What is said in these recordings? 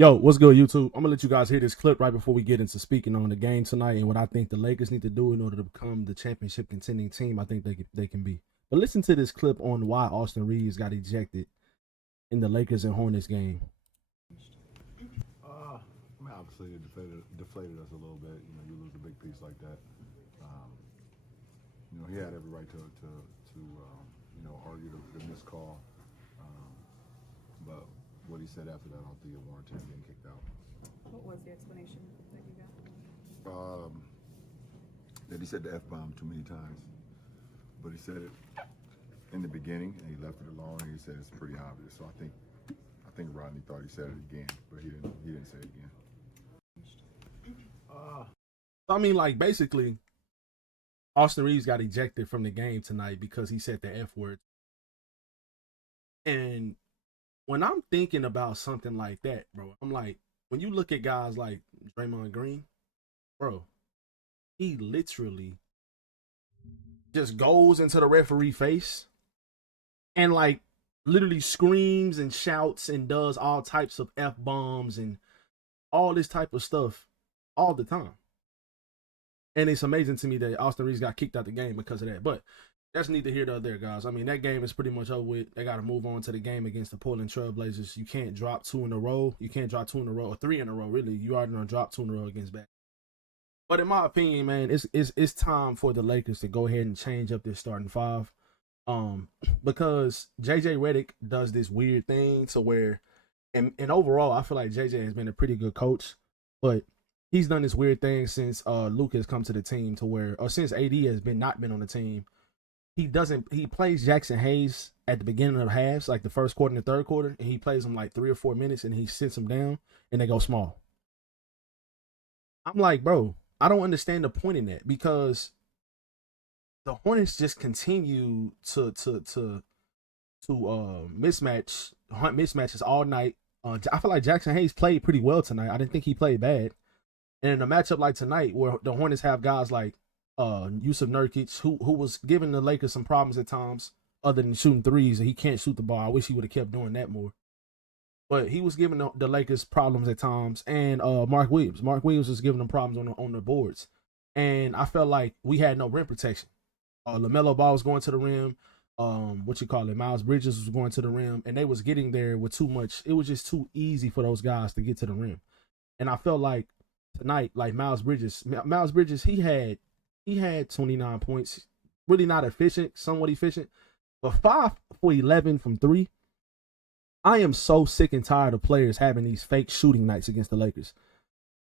Yo, what's good, YouTube? I'm gonna let you guys hear this clip right before we get into speaking on the game tonight and what I think the Lakers need to do in order to become the championship contending team I think they can be. But listen to this clip on why Austin Reeves got ejected in the Lakers and Hornets game. I mean, obviously it deflated us a little bit. You lose a big piece like that. Um, he had every right to argue the missed call. Um, but what he said after that, I don't think it warranted him getting kicked out. What was the explanation that you got? That he said the F-bomb too many times. But he said it in the beginning, and he left it alone, and he said it's pretty obvious. So I think Rodney thought he said it again, but he didn't say it again. I mean, like, basically, Austin Reeves got ejected from the game tonight because he said the F word. And when I'm thinking about something like that, bro, I'm like, when you look at guys like Draymond Green, bro, he literally just goes into the referee face and like literally screams and shouts and does all types of F bombs and all this type of stuff all the time. And it's amazing to me that Austin Reeves got kicked out the game because of that. But that's neither here nor there, guys. I mean, that game is pretty much over with. They got to move on to the game against the Portland Trailblazers. You can't drop two in a row. You can't drop two in a row or three in a row, really. You already done dropped two in a row against back. But in my opinion, man, it's time for the Lakers to go ahead and change up their starting five. Because JJ Reddick does this weird thing to where, and overall, I feel like JJ has been a pretty good coach, but he's done this weird thing since Luka has come to the team to where, or since AD has not been on the team. He plays Jackson Hayes at the beginning of the halves, like the first quarter and the third quarter, and he plays him like 3 or 4 minutes and he sits him down and they go small. I'm like, bro, I don't understand the point in that because the Hornets just continue to hunt mismatches all night. I feel like Jackson Hayes played pretty well tonight. I didn't think he played bad. And in a matchup like tonight, where the Hornets have guys like Yusuf Nurkic, who was giving the Lakers some problems at times, other than shooting threes, and he can't shoot the ball. I wish he would have kept doing that more. But he was giving the Lakers problems at times, and Mark Williams. Mark Williams was giving them problems on the boards, and I felt like we had no rim protection. LaMelo Ball was going to the rim. Miles Bridges was going to the rim, and they was getting there with too much. It was just too easy for those guys to get to the rim, and I felt like tonight, like Miles Bridges, he had 29 points, really not efficient, somewhat efficient, but 5 for 11 from three. I am so sick and tired of players having these fake shooting nights against the Lakers.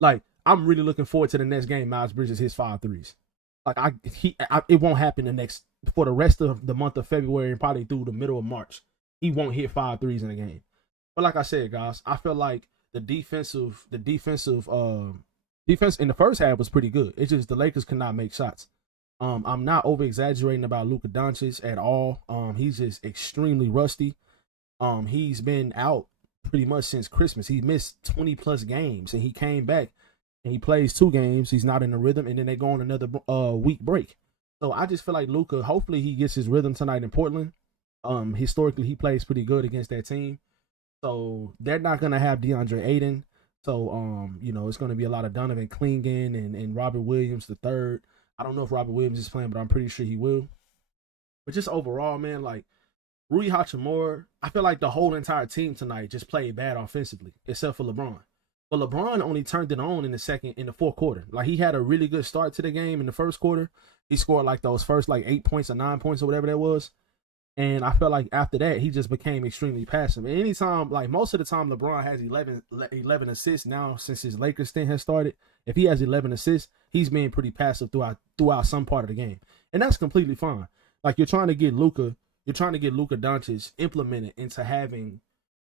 Like, I'm really looking forward to the next game. Miles Bridges hits 5 threes. Like it won't happen for the rest of the month of February and probably through the middle of March. He won't hit 5 threes in a game. But like I said, guys, I feel like the defense in the first half was pretty good. It's just the Lakers could not make shots. I'm not over exaggerating about Luka Doncic at all. He's just extremely rusty. He's been out pretty much since Christmas. He missed 20 plus games and he came back and he plays 2 games. He's not in the rhythm, and then they go on another week break. So I just feel like Luka, hopefully he gets his rhythm tonight in Portland. Historically he plays pretty good against that team. So they're not gonna have DeAndre Ayton. So it's gonna be a lot of Donovan Clingan and Robert Williams the third. I don't know if Robert Williams is playing, but I'm pretty sure he will. But just overall, man, like Rui Hachimura, I feel like the whole entire team tonight just played bad offensively, except for LeBron. But LeBron only turned it on in the fourth quarter. Like, he had a really good start to the game in the first quarter. He scored like those first like 8 points or 9 points or whatever that was. And I felt like after that, he just became extremely passive. And anytime, like most of the time, LeBron has 11 assists now since his Lakers stint has started. If he has 11 assists, he's being pretty passive throughout some part of the game. And that's completely fine. Like, you're trying to get Luka Doncic implemented into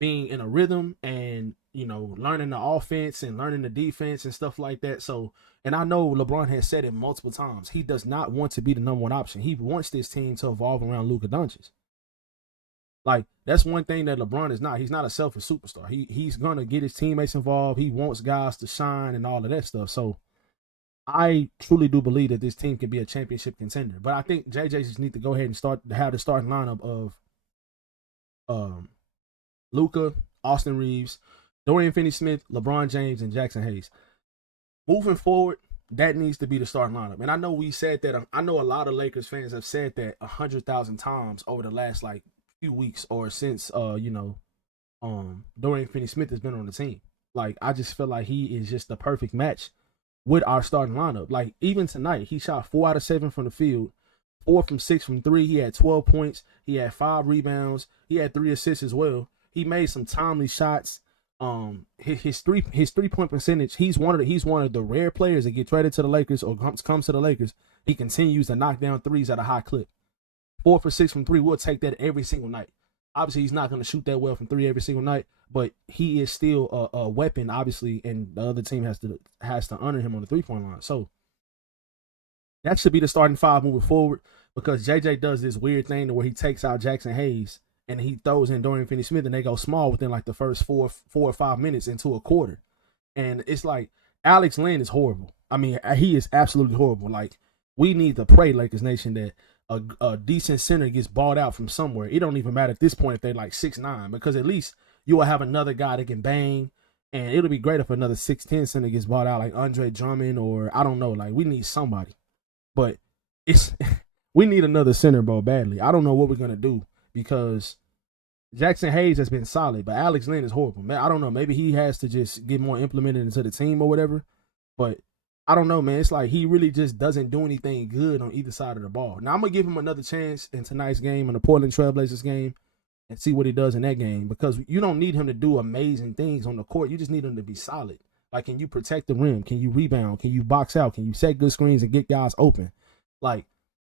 being in a rhythm and, learning the offense and learning the defense and stuff like that. So, and I know LeBron has said it multiple times. He does not want to be the number one option. He wants this team to evolve around Luka Doncic. Like, that's one thing that LeBron is not. He's not a selfish superstar. He's going to get his teammates involved. He wants guys to shine and all of that stuff. So I truly do believe that this team can be a championship contender. But I think JJ just need to go ahead and have the starting lineup of Luka, Austin Reeves, Dorian Finney-Smith, LeBron James, and Jackson Hayes. Moving forward, that needs to be the starting lineup. And I know we said that. I know a lot of Lakers fans have said that 100,000 times over the last like few weeks or since Dorian Finney-Smith has been on the team. Like I just feel like he is just the perfect match with our starting lineup. Like even tonight, he shot 4 out of 7 from the field, 4 from 6 from 3. He had 12 points. He had 5 rebounds. He had 3 assists as well. He made some timely shots. His 3-point percentage. He's one of the rare players that get traded to the Lakers or comes to the Lakers. He continues to knock down threes at a high clip. 4 for 6 from 3. We'll take that every single night. Obviously, he's not going to shoot that well from 3 every single night, but he is still a weapon, obviously, and the other team has to honor him on the 3-point line. So that should be the starting 5 moving forward because JJ does this weird thing where he takes out Jackson Hayes and he throws in Dorian Finney-Smith and they go small within like the first 4 or 5 minutes into a quarter. And it's like Alex Len is horrible. I mean, he is absolutely horrible. Like we need to pray, Lakers Nation, that a decent center gets balled out from somewhere. It don't even matter at this point if they're like 6'9", because at least you will have another guy that can bang, and it'll be great if another 6'10" center gets balled out like Andre Drummond or I don't know. Like we need somebody, but it's we need another center, bro, badly. I don't know what we're gonna do because Jackson Hayes has been solid, but Alex Len is horrible. Man, I don't know. Maybe he has to just get more implemented into the team or whatever, but I don't know, man. It's like he really just doesn't do anything good on either side of the ball. Now, I'm going to give him another chance in tonight's game, in the Portland Trailblazers game, and see what he does in that game because you don't need him to do amazing things on the court. You just need him to be solid. Like, can you protect the rim? Can you rebound? Can you box out? Can you set good screens and get guys open? Like,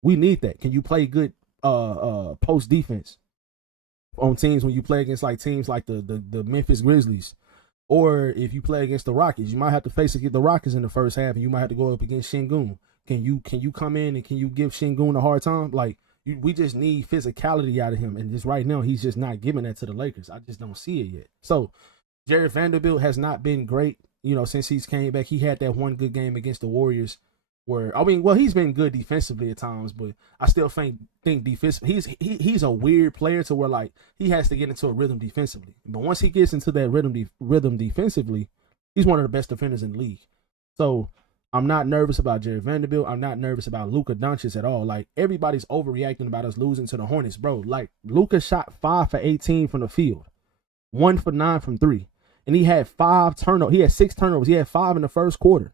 we need that. Can you play good post defense on teams when you play against like teams like the Memphis Grizzlies? Or if you play against the Rockets, you might have to face the Rockets in the first half, and you might have to go up against Şengün. Can you come in and can you give Şengün a hard time? Like we just need physicality out of him, and just right now he's just not giving that to the Lakers. I just don't see it yet. So Jared Vanderbilt has not been great, since he's came back. He had that one good game against the Warriors, where he's been good defensively at times, but I still think defense. He's a weird player to where like he has to get into a rhythm defensively. But once he gets into that rhythm defensively, he's one of the best defenders in the league. So I'm not nervous about Jared Vanderbilt. I'm not nervous about Luka Doncic at all. Like everybody's overreacting about us losing to the Hornets, bro. Like Luka shot 5 for 18 from the field, 1 for 9 from 3, and he had 5 turnovers. He had 6 turnovers. He had 5 in the first quarter.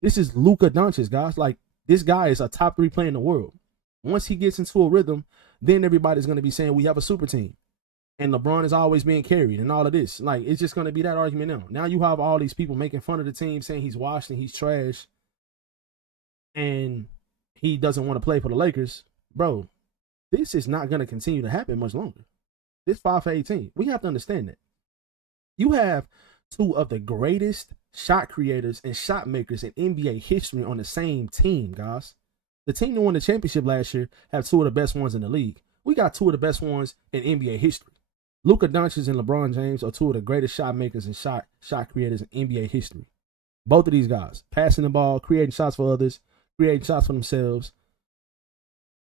This is Luka Doncic, guys. Like, this guy is a top 3 player in the world. Once he gets into a rhythm, then everybody's going to be saying we have a super team. And LeBron is always being carried and all of this. Like, it's just going to be that argument now. Now you have all these people making fun of the team, saying he's washed and he's trash. And he doesn't want to play for the Lakers. Bro, this is not going to continue to happen much longer. This 5 for 18. We have to understand that. You have 2 of the greatest shot creators and shot makers in NBA history on the same team, guys. The team that won the championship last year have 2 of the best ones in the league. We got 2 of the best ones in NBA history. Luka Doncic and LeBron James are 2 of the greatest shot makers and shot creators in NBA history. Both of these guys, passing the ball, creating shots for others, creating shots for themselves.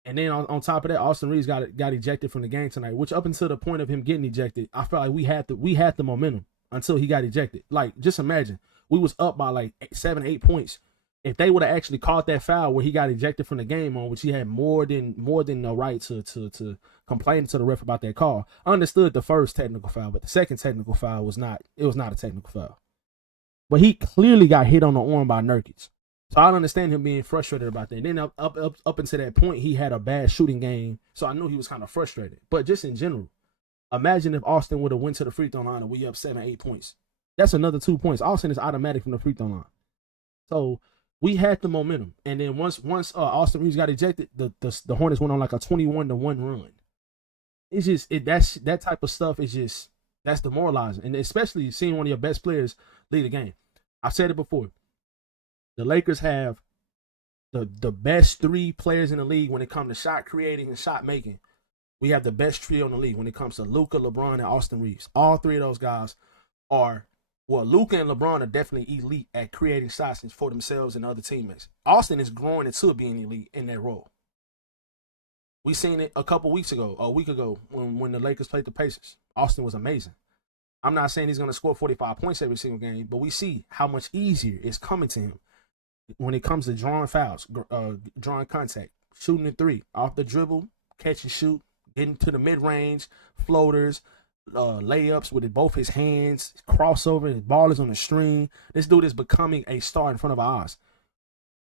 And then on top of that, Austin Reeves got ejected from the game tonight, which up until the point of him getting ejected, I felt like we had the momentum until he got ejected. Like, just imagine, we was up by like 7, 8 points. If they would have actually caught that foul where he got ejected from the game on, which he had more than the right to complain to the ref about that call. I understood the first technical foul, but the second technical foul was not a technical foul. But he clearly got hit on the arm by Nurkic. So I understand him being frustrated about that. And then up until that point, he had a bad shooting game. So I knew he was kind of frustrated. But just in general, imagine if Austin would have went to the free throw line and we up 7, 8 points. That's another 2 points. Austin is automatic from the free throw line. So we had the momentum. And then once Austin Reeves got ejected, the Hornets went on like a 21-1 run. It's just that type of stuff is that's demoralizing. And especially seeing one of your best players lead a game. I've said it before. The Lakers have the best 3 players in the league when it comes to shot creating and shot making. We have the best trio in the league when it comes to Luka, LeBron, and Austin Reeves. All 3 of those guys are, well, Luka and LeBron are definitely elite at creating shots for themselves and other teammates. Austin is growing into being elite in that role. We seen it a week ago, when the Lakers played the Pacers. Austin was amazing. I'm not saying he's going to score 45 points every single game, but we see how much easier it's coming to him when it comes to drawing fouls, drawing contact, shooting the three, off the dribble, catch and shoot, getting to the mid-range, floaters, layups with both his hands, crossover, his ball is on the string. This dude is becoming a star in front of our eyes.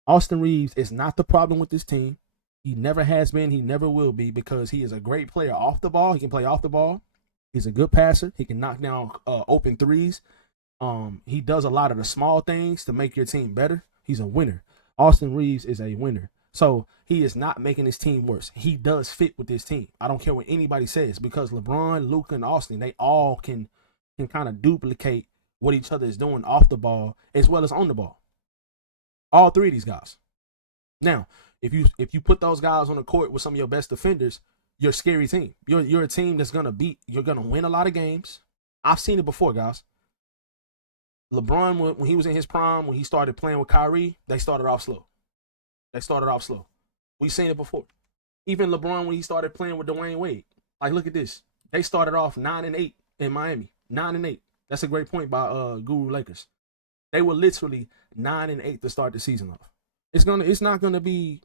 Austin Reeves is not the problem with this team. He never has been. He never will be, because he is a great player off the ball. He can play off the ball. He's a good passer. He can knock down open threes. He does a lot of the small things to make your team better. He's a winner. Austin Reeves is a winner. So he is not making his team worse. He does fit with this team. I don't care what anybody says, because LeBron, Luka, and Austin, they all can kind of duplicate what each other is doing off the ball as well as on the ball. All three of these guys. Now, if you put those guys on the court with some of your best defenders, you're a scary team. You're a team that's gonna you're gonna win a lot of games. I've seen it before, guys. LeBron, when he was in his prime, when he started playing with Kyrie, they started off slow. We've seen it before. Even LeBron, when he started playing with Dwayne Wade, like, look at this. They started off 9-8 in Miami. 9-8. That's a great point by Guru Lakers. They were literally 9-8 to start the season off. It's not gonna be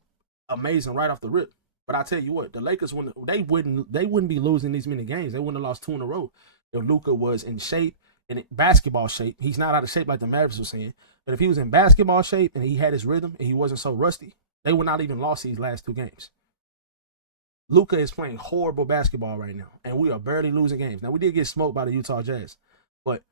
amazing right off the rip. But I tell you what, the Lakers wouldn't be losing these many games. They wouldn't have lost 2 in a row if Luka was in shape, in basketball shape. He's not out of shape like the Mavericks were saying. But if he was in basketball shape and he had his rhythm and he wasn't so rusty, they would not even lost these last 2 games. Luka is playing horrible basketball right now, and we are barely losing games. Now, we did get smoked by the Utah Jazz, but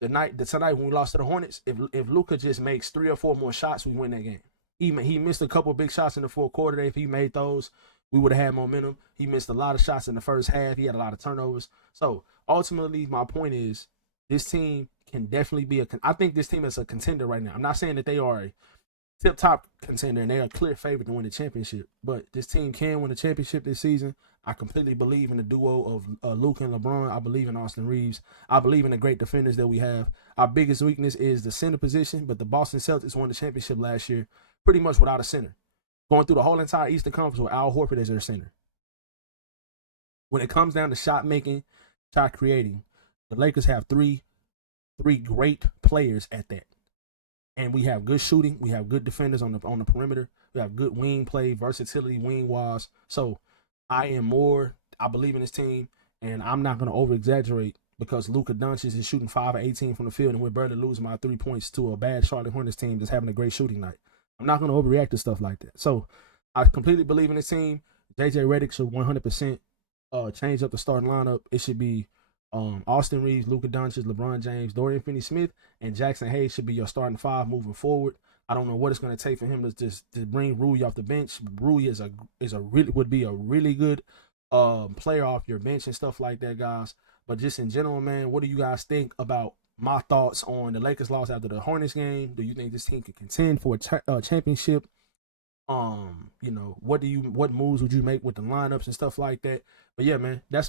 tonight when we lost to the Hornets, if Luka just makes 3 or 4 more shots, we win that game. He missed a couple big shots in the fourth quarter. If he made those, we would have had momentum. He missed a lot of shots in the first half. He had a lot of turnovers. So ultimately, my point is, this team can definitely be I think this team is a contender right now. I'm not saying that they are a tip-top contender and they are a clear favorite to win the championship, but this team can win the championship this season. I completely believe in the duo of Luka and LeBron. I believe in Austin Reeves. I believe in the great defenders that we have. Our biggest weakness is the center position, but the Boston Celtics won the championship last year pretty much without a center, going through the whole entire Eastern Conference with Al Horford as their center. When it comes down to shot making, shot creating, the Lakers have three great players at that. And we have good shooting. We have good defenders on the perimeter. We have good wing play, versatility, wing wise. So I believe in this team, and I'm not going to over-exaggerate, because Luka Doncic is shooting 5 of 18 from the field, and we're barely losing by 3 points to a bad Charlotte Hornets team that's having a great shooting night. I'm not going to overreact to stuff like that. So I completely believe in this team. JJ Reddick should 100% change up the starting lineup. It should be Austin Reeves, Luka Doncic, LeBron James, Dorian Finney-Smith, and Jackson Hayes should be your starting 5 moving forward. I don't know what it's going to take for him to bring Rui off the bench. Rui would be a really good player off your bench and stuff like that, guys. But just in general, man, what do you guys think about my thoughts on the Lakers loss after the Hornets game? Do you think this team can contend for a championship? What moves would you make with the lineups and stuff like that? But yeah, man, that's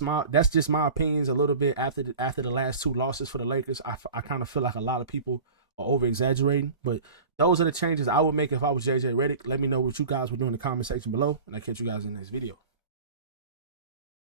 just my opinions a little bit after the last 2 losses for the Lakers. I kind of feel like a lot of people are over exaggerating, but those are the changes I would make if I was JJ Reddick. Let me know what you guys would do in the comment section below, and I'll catch you guys in the next video.